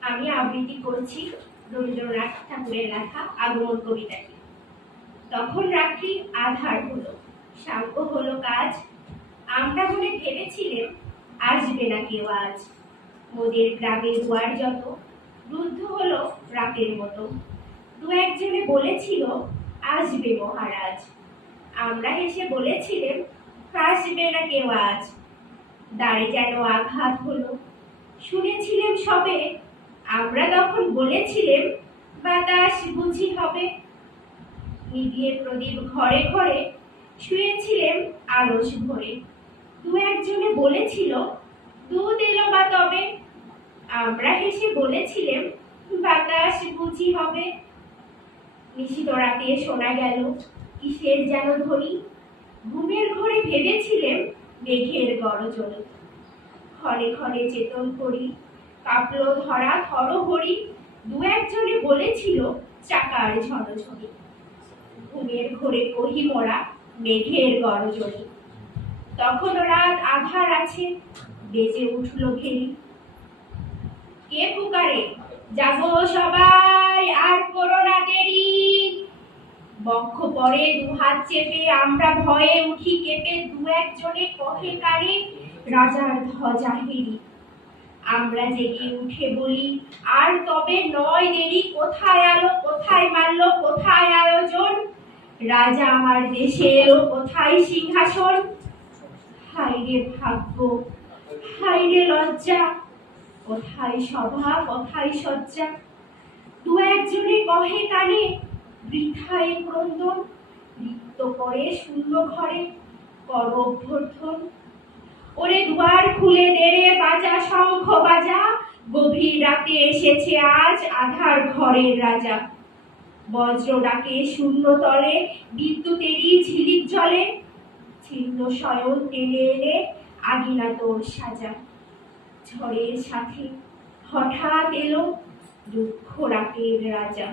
আমি আবৃত্তি করছি রবীন্দ্রনাথ ঠাকুরের লেখা আগমন কবিতাটি তখন রাত্রি আধার সাঙ্গ কাজ। আমরা ভেবেছিলেন আসবে না কেউ আজ। মোদের গ্রামের দুয়ার যত, রুদ্ধ হলো রাতের মতো। দু একজনে বলেছিল, আসবে মহারাজ। আমরা হেসে বলেছিলেন আসবে না কেউ আজ। দাঁড়ে যেন আঘাত হলো। শুনেছিলেন সবে, আমরা তখন বলেছিলেন বাতাস বুঝি হবে। নিভিয়ে প্রদীপ ঘরে ঘরে শুয়েছিলেন আলস ভরে। দু একজনে বলেছিল, দুধ এলো বা তবে? আমরা হেসে বলেছিলেন বাতাস বুঝি হবে। নিশিত রাতে শোনা গেল, কিসের যেন ধ্বনি? ঘুমের ঘরে ভেবেছিলেন মেঘের গরজন। ক্ষণে ক্ষণে চেতন করি, কাপলো ধরা থরহরি দু একজনে বলেছিল চাকার ঝনঝনি। ঘুমের ঘোরে কহি মোরা, মেঘের গরজনি। তখন রাত আধার আছে, বেজে উঠল ভেরি কে পুকারে? যাব সবাই! বক্ষ পরে দু হাত চেপে আমরা ভয়ে উঠি কেঁপে দু একজনে কহে কারে রাজার ধ্বজা হেরি আমরা জেগে উঠে বলি, আর তবে নয় দেরি, কোথায় আলো, কোথায় মারল কোথায় আয়োজন? রাজা আমার দেশে এলো, কোথায় সিংহাসন? হায় রে ভাগ্য, হায় রে লজ্জা, কোথায় সভা, কোথায় সজ্জা দু একজনে কহে কানে বৃথায় ক্রন্দন নৃত্য করে শূন্য ঘরে কর অভ্যর্থন ওরে দুয়ার খুলে দেরে বাজা, শঙ্খ বাজা, গভীর রাতে এসেছে আজ আধার ঘরের রাজা। বজ্র ডাকে শূন্য তলে, বিদ্যুতেরই ঝিলিক জলে, ছিন্ন শয়ন টেনে এনে আগিনা তোর সাজা। ঝড়ের সাথে হঠাৎ এলো দুঃখ রাতের রাজা।